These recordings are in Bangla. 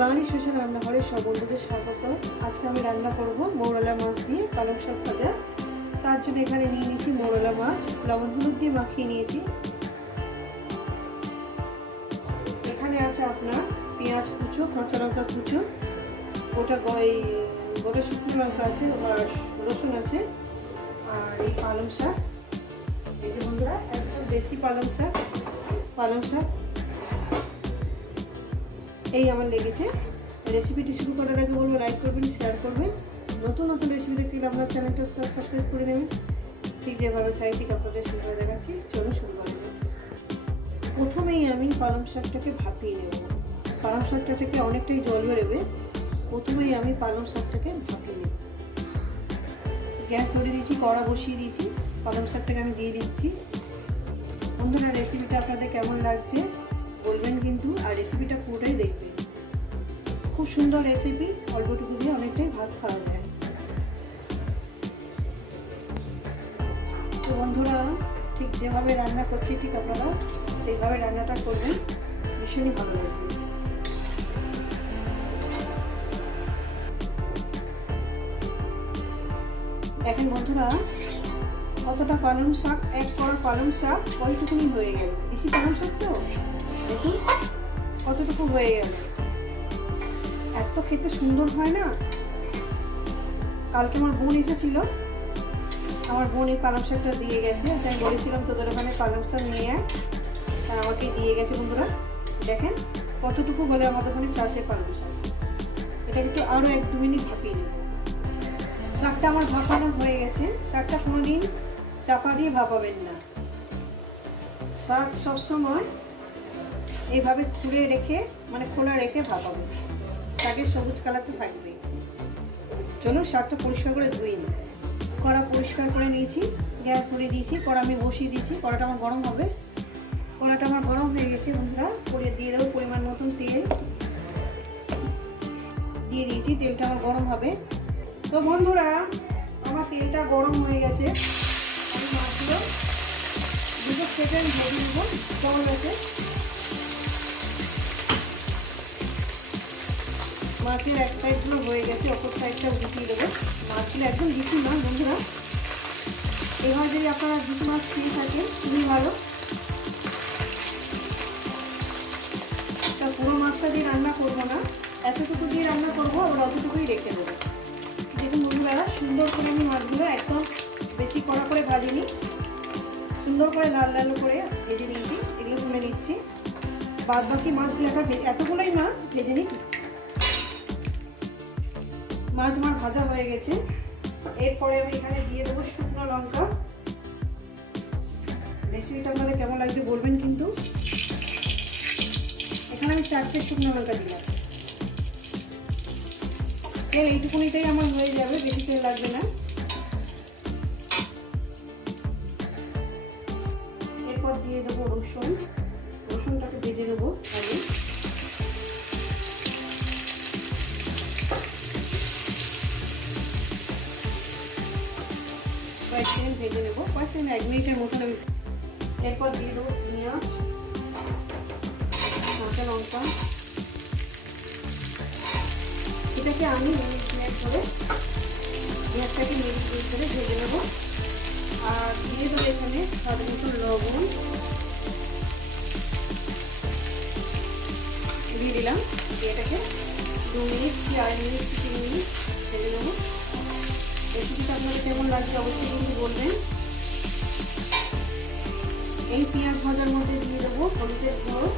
বাঙালি স্পেশাল রান্নাঘরে সব বন্ধুদের স্বাগত। আজকে আমি রান্না করব মৌরলা মাছ দিয়ে পালং শাক ভাজা। তার জন্য এখানে নিয়ে নিয়েছি মৌরলা মাছ। লবণ হলুদ দিয়ে মাখিয়ে নিয়েছি। এখানে আছে আপনার পেঁয়াজ কুচো, কাঁচা লঙ্কা কুচো। গোটা গই গোটা শুকনো লঙ্কা আছে রসুন আছে। আর এই পালং শাক। এই বন্ধুরা, একদম দেশি পালং শাক। পালং শাক। এই আমার লেগেছে। রেসিপিটি শুরু করার আগে বলব লাইক করবেন শেয়ার করবেন। নতুন নতুন রেসিপি দেখতে গেলে আপনার চ্যানেলটা সাবস্ক্রাইব করে নেবেন। ঠিক যেভাবে খাই, ঠিক আপনাদের সেভাবে দেখাচ্ছি। চলো শুরু করা প্রথমেই আমি পালং শাকটাকে ভাপিয়ে নেব। পালং শাকটা থেকে অনেকটাই জল বেরোবে। প্রথমেই আমি পালং শাকটাকে ভাপিয়ে নেব। গ্যাস ধরে দিয়েছি, কড়া বসিয়ে দিয়েছি। পালং শাকটাকে আমি দিয়ে দিচ্ছি। বন্ধুরা, রেসিপিটা আপনাদের কেমন লাগছে বলবেন কিন্তু। আর রেসিপিটা পুরোটাই খুব সুন্দর রেসিপি অল্পটুকু দিয়ে অনেকটাই ভাত খাওয়া যায়। তো বন্ধুরা, ঠিক যেভাবে রান্না করছি, ঠিক আপনারা সেইভাবে রান্নাটা করবেন, ভীষণই ভালো লাগবে। দেখেন বন্ধুরা, কতটা পালং শাক, এক কর পালং শাক কয়টুকুনি হয়ে গেল। বেশি পালং শাক তো? দেখুন, কতটুকু হয়ে গেল। এত খেতে সুন্দর হয় না? কালকে আমার বোন এসেছিল। আমার বোন এই পালং শাকটা দিয়ে গেছে। তাই বলেছিলাম, তোদের ওখানে পালং শাক নিয়ে আয়। তা আমাকে দিয়ে গেছে বন্ধুরা। দেখেন কতটুকু বলে আমাদের ওখানে চাষের পালং শাক। এটা একটু আরও এক দু মিনিট ভাপিয়ে নেব শাকটা আমার ভাপানো হয়ে গেছে। শাকটা কোনোদিন চাপা দিয়ে ভাপাবেন না। শাক সবসময় এইভাবে খুলে রেখে মানে খোলা রেখে ভাপাবেন। শাকের সবুজ কালার তো থাকবে। চলুন শাকটা পরিষ্কার করে ধুয়ে নিই। কড়া পরিষ্কার করে নিয়েছি, গ্যাস ধরে দিয়েছি, কড়া আমি বসিয়ে দিয়েছি, কড়াটা আমার গরম হবে। কড়াটা আমার গরম হয়ে গেছে বন্ধুরা পরে দিয়ে দেবো পরিমাণ মতন তেল। দিয়ে দিয়েছি, তেলটা আমার গরম হবে। তো বন্ধুরা, আমার তেলটা গরম হয়ে গেছে। আমি মাছগুলো দুটো সেকেন্ড ভেজে নেব কেমন গেছে মাছের এক সাইডগুলো হয়ে গেছে, অপর সাইডটা উঠিয়ে দেবো। মাছগুলো একদম বেশি না, বন্ধুরা। এবার যদি আপনারা দুটো মাছ খেয়ে থাকেন, খুবই ভালো। তা পুরো মাছটা দিয়ে রান্না করব না। এতটুকু দিয়ে রান্না করব, আবার অতটুকুই রেখে দেবো। দেখুন বন্ধুরা, সুন্দর করে আমি মাছগুলো একদম বেশি কড়া করে ভাজিনি। সুন্দর করে লাল লাল করে ভেজে নিয়েছি, এগুলো তুলে নিচ্ছি। বাদ বাকি মাছগুলো একবার এতগুলোই মাছ ভেজে নিচ্ছি। মাছ আমার ভাজা হয়ে গেছে। এরপরে আমি এখানে দিয়ে দেবো শুকনো লঙ্কা। রেসিপিটা আপনাদের কেমন লাগছে বলবেন কিন্তু। এখানে আমি চারটে শুকনো লঙ্কা দিলাম তেল এইটুকুনিতেই আমার হয়ে যাবে, বেশি তেল লাগবে না। এরপর দিয়ে দেবো রসুন। রসুনটাকে ভেজে নেব আগে। ভেজে নেব। কয়েক এক মিনিটের মতন এরপর দিয়ে পেঁয়াজ, কাঁচা লঙ্কা। এটাকে আমি মিনিট মিনিট পেঁয়াজটাকে মিনিট মিনিট করে ভেজে নেব। আর দিয়ে দেবো এখানে স্বাদ মতো লবণ। দিয়ে দিলাম। দিয়ে এটাকে দু মিনিট কি আড়াই মিনিট কি তিন মিনিট ভেজে নেব। রেসিপিটা আপনাদের কেমন লাগছে অবশ্যই কিন্তু বলবেন। এই পেঁয়াজ ভাজার মধ্যে দিয়ে দেবো হলুদের গুঁড়ো।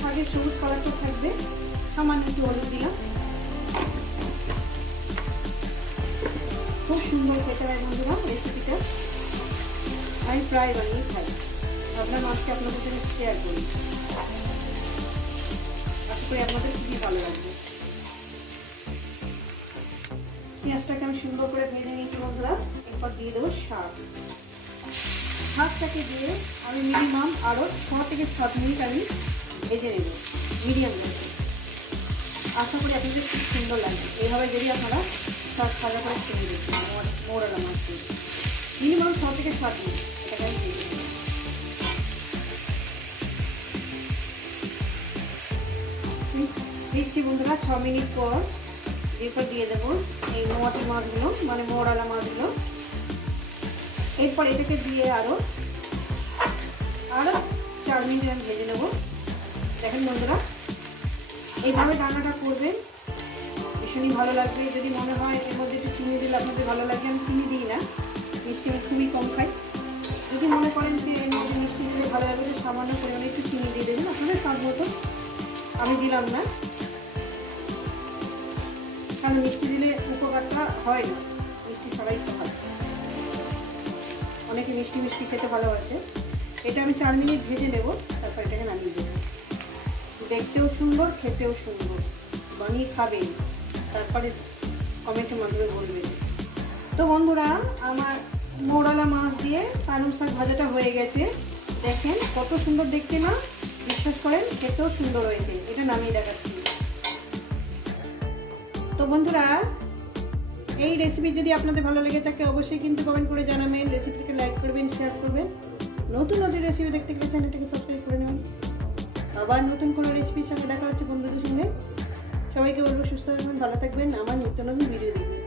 শাকের সবুজ কালারটা থাকবে, সামান্য একটু হলুদ দিলাম। খুব সুন্দর খেতে হয় বন্ধুরা রেসিপিটা। আমি প্রায় বানিয়ে খাই। আপনার মাছকে আপনাদের সাথে শেয়ার করি। আশা করি আপনাদের খুবই ভালো লাগবে। পেঁয়াজটাকে আমি সুন্দর করে ভেজে নিয়েছি বন্ধুরা। এরপর দিয়ে দেবো শাক শাকটাকে দিয়ে আমি মিনিমাম আরও ছ থেকে সাত মিনিট আমি ভেজে নেব, মিডিয়াম গ্যাসে আশা করি আপনাদের খুব সুন্দর লাগবে। এইভাবে যদি আপনারা শাক ভাজা করে খেয়ে দেখবেন মোড়ালা মাছ দিয়ে মিনিমাম ছ থেকে সাত মিনিট এটাকে আমি ভেজে নেব। দিচ্ছি বন্ধুরা, ছ মিনিট পর এরপর দিয়ে দেবো এই মোয়াটি মাছগুলো মানে মোড়ালা মাছগুলো। এরপর এটাকে দিয়ে আরও আরও চার মিনিট আমি ভেজে নেব। দেখেন বন্ধুরা, এইভাবে রান্নাটা করবেন, ভীষণই ভালো লাগবে। যদি মনে হয় এর মধ্যে একটু চিনি দিলে আপনাদের ভালো লাগে, আমি চিনি দিই না, মিষ্টি আমি খুবই কম খাই। যদি মনে করেন যে এর মধ্যে মিষ্টি দিলে ভালো লাগবে সামান্য পরিমাণে একটু চিনি দিয়ে দেবেন, আপনাদের স্বাদ মতো। আমি দিলাম না। কারণ মিষ্টি দিলে উপকারটা হয় না। মিষ্টি ছাড়াই তো অনেকে মিষ্টি মিষ্টি খেতে ভালোবাসে। এটা আমি চার মিনিট ভেজে নেব, তারপর এটাকে নামিয়ে দেবো। দেখতেও সুন্দর, খেতেও সুন্দর। বানিয়ে খাবেন। তারপরে কমেন্টের মাধ্যমে বলবেন। তো বন্ধুরা, আমার মৌরালা মাছ দিয়ে পালং শাক ভাজাটা হয়ে গেছে। দেখেন কত সুন্দর দেখতে না? বিশ্বাস করেন, খেতেও সুন্দর হয়েছে। এটা নামিয়ে দেখাচ্ছি। তো বন্ধুরা, এই রেসিপি যদি আপনাদের ভালো লেগে থাকে, অবশ্যই কিন্তু কমেন্ট করে জানাবেন। রেসিপিটিকে লাইক করবেন শেয়ার করবেন। নতুন নতুন রেসিপি দেখতে গেলে চ্যানেলটাকে সাবস্ক্রাইব করে নেবেন। আবার নতুন কোনো রেসিপির সঙ্গে দেখা হচ্ছে বন্ধুদের সঙ্গে। সবাইকে বলব সুস্থ থাকবেন, ভালো থাকবেন। আমার নিত্য নতুন ভিডিও দেখবেন।